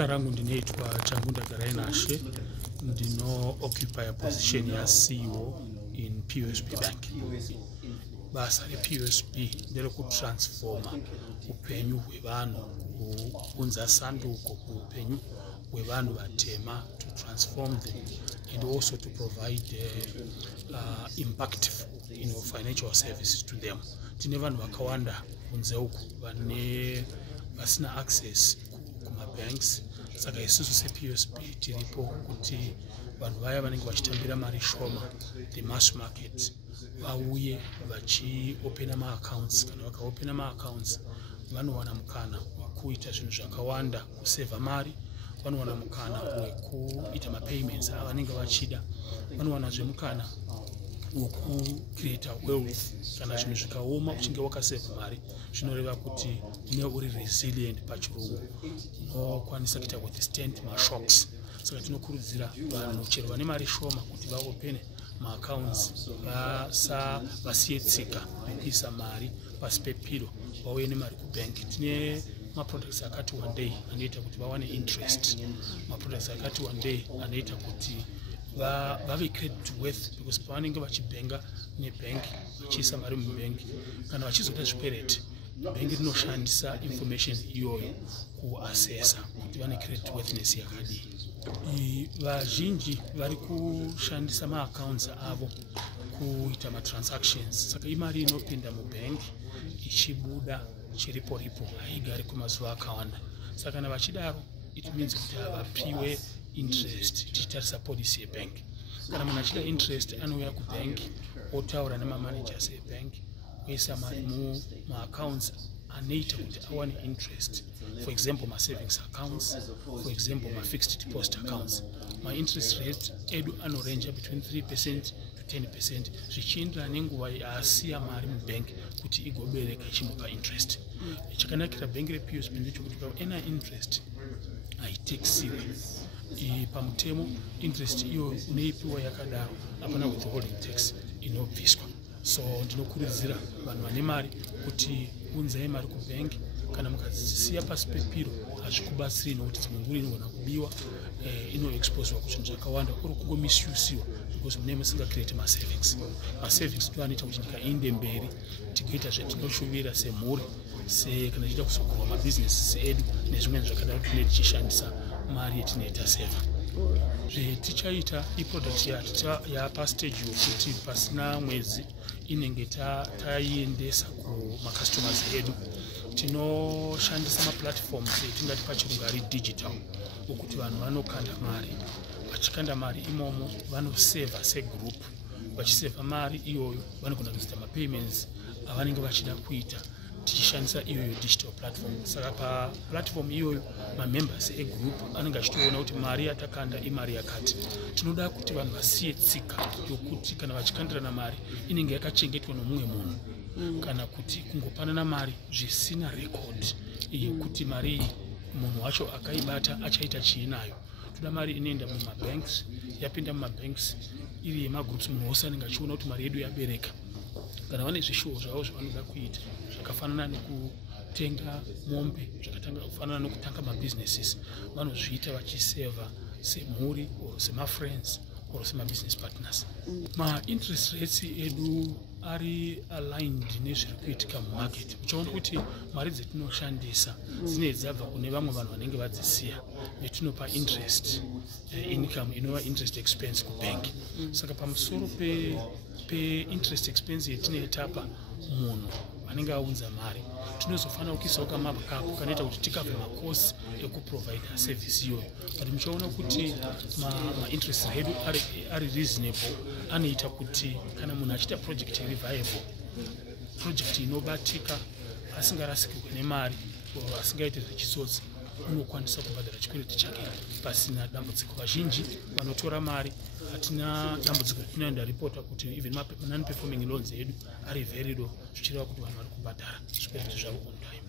Rangu ndinoitwa Changunda Garainashe, ndino occupy position ya CEO in POSB Bank. Basa POSB ndero kutransforma upenyu hwevanhu kunza sanduko kuupenyu hwevanhu vatema, to transform them and also to provide impactful financial services to them. Tine vanhu vakawanda kunze uku vasina access kuma banks, saka isusu sePOSB tiripo kuti vanhu vaya vanenge vachitambira mari shoma, the mass market, vauye vachiopena maaccounts. Kana vakaopena maaccounts vanowana mukana wekuita zvinhu zvakawanda, kuseva mari, vanowana mukana wekuita mapayments avanenge vachida, vanowanazve mukana wekucreata wealth. Kana zvinhu zvikaoma uchinge wakaseva mari zvinoreva kuti une uri resilient pachirungu, unokwanisa kuita withstand mashocks. Saka tinokurudzira vanhu chero vane mari shoma kuti vaopene maaccounts, vasiye tsika nekuisa mari pasi pepiro, vauye nemari kubank. Tine maproducts akati one day anoita kuti vawane interest, maproducts akati one day anoita kuti vave credit worth, because pavanenge vachibhenga nebank, vachiisa mari mubank, kana vachizoda zvikwereti, bank rinoshandisa information iyoyo kuassessa kuti vane credit worthiness yakadii. Vazhinji vari kushandisa maaccounts avo kuita matransactions, saka imari inopinda mubank ichibuda chiripo ripo, haigari kwemazuva akawanda. Saka kana vachidaro, it means kuti havapiwe interest tichitarisa policy yebank. Kana munhu achida interest anouya kubank otaura nemamanagers ebank, oisa mari mumaaccounts anoita kuti awane interest. For example, savings accounts, for example, fixed deposit accounts. Interest rate edu anorange between 3% to 10%, zvichienderana nenguva yaasiya mari mubank kuti igobereka ichimupa interest. Chakanakira bank rePOSB ndechekuti paena interest haitekisiwe. Pamutemo interest iyo unoipiwa yakadaro, hapana withholding tax inobviswa. So ndinokurudzira vanhu vane mari kuti unzai mari kubank. Kana mukadzisiya pasi pepiro hazvikubatsiri, nokuti dzimwe nguva inogona kubiwa, inoexposewa kuzvinhu zvakawanda, uri kungomisusiwa because mune musingacreate masavings. Masavings ndo anoita kuti nyika iende mberi, tigoita zvatinoshuvira semhuri, kana tichida kusogova mabusiness edu nezvimweni zvakadaro, tinenge tichishandisa mari yetinoita seva. Zvetichaita iproduct yapastage yokuti pasina mwedzi inenge taiendesa kumacustomers edu. Tinoshandisa maplatforms etingati pachirungu ari digital, okuti vanhu vanokanda mari, vachikanda mari imomo vanoseva segroup, vachiseva mari iyoyo vanogona kuita mapayments avanenge vachida kuita tichishandisa iyoyo digital platform. Saka paplatform iyoyo mamembers egroup anenge achitoona kuti mari yatakanda imari yakati. Tinoda kuti vanhu vasiye tsika yokuti kana vachikandirana mari inenge yakachengetwa nomumwe munhu, kana kuti kungopanana mari zvisina record yekuti mari munhu wacho akaibata achaita chii nayo. Toda mari inoenda mumabanks, yapinda mumabanks iri yemagroups, munhu wose anenge achiona kuti mari yedu yabereka. Kana vane zvishuwo zvavo zvavanoda kuita zvakafanana nekutenga mombe, zvakafanana nekutanga mabusinesses, vanozviita vachiseva semhuri or semafriends or semabusiness partners. Interest rates edu ari aligned nezviri kuitika mumarket. Uchaona kuti mari dzetinoshandisa dzine dzabva kune vamwe vanhu vanenge vadzisiya, vetinopa interest income inova interest expense kubank. Saka pamusoro pe-interest expense yetinoitapa munhu vanenge aunza mari, tinozofanira kuisawo kamabackup kanoita kuti tikabve makosi ekuprovide service iyoyo. But muchaona kuti ma-interest redu ari reasonable, anoita kuti kana munhu achiita project iri viable, project inobatika, asingarasikirwe nemari or asingaite zvechisodzi, unokwanisa kubhadhara chikwereti chake pasina dambudziko. Vazhinji vanotora mari, hatina dambudziko retinoenda ripota kuti even non-performing loans edu ari very low, zvichireva kuti vanhu vari kubhadhara zvikwereti zvavo on time.